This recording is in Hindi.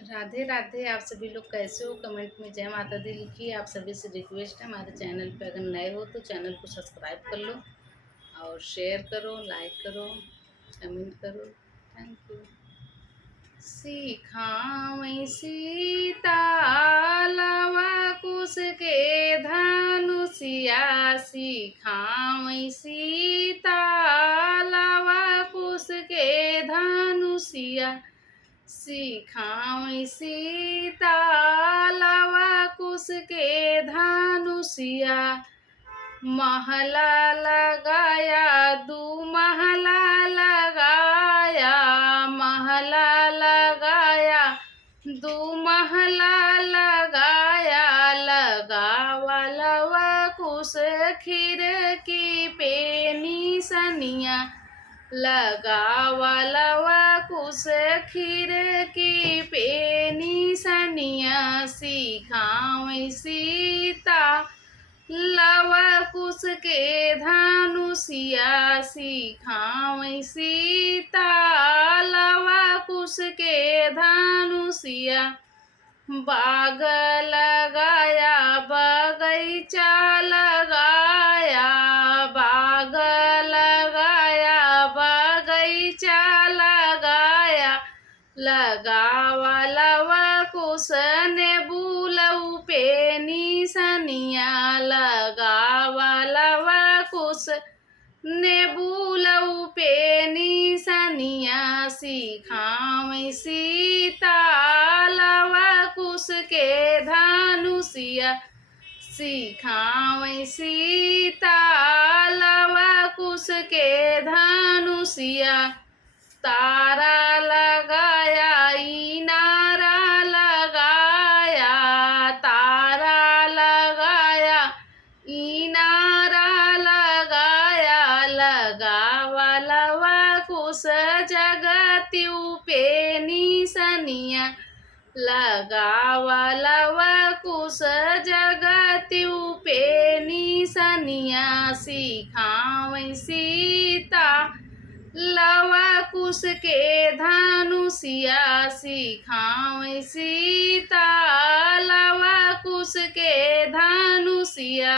राधे राधे। आप सभी लोग कैसे हो? कमेंट में जय माता दी लिखिए। आप सभी से रिक्वेस्ट है, हमारे चैनल पे अगर नए हो तो चैनल को सब्सक्राइब कर लो और शेयर करो, लाइक करो, कमेंट करो। Thank you. सीखावई सीता लवा कुश के धनुषिया, सीखावई सीता लवा कुश के धनुषिया, सीखावई सीता लवा कुश के धनुषिया। महला लगाया दू महला लगाया, महला लगाया दू महला लगाया, लगावा लवा कुश खिड़की पे निसनिया, लगावा लवा कुश खिड़की पे निसनिया। सीखावई सीता लवा कुश के धनुषिया, सीखावई सीता लवा कुश के धनुषिया। बाग लगाया बगीचा लगाया, बाग लगाया बगीचा लगाया, लगावा लवा कुश ने बुलऊ पे निसनिया, लगावा लवा कुश ने बुलऊ पे निसनिया। सीखावई सीता लवा कुश के धनुषिया, सीखावई सीता लवा कुश के धनुषिया। तारा लगाया इनारा लगाया, तारा लगाया इनारा लगाया, लगावा लवा कुश जगत्यू पे निसनिया, लगावा लवा कुश जगत्यू पे निसनिया। सीखावई सीता लवा कुश के धनुषिया, सीखावई सीता लवा कुश के धनुषिया।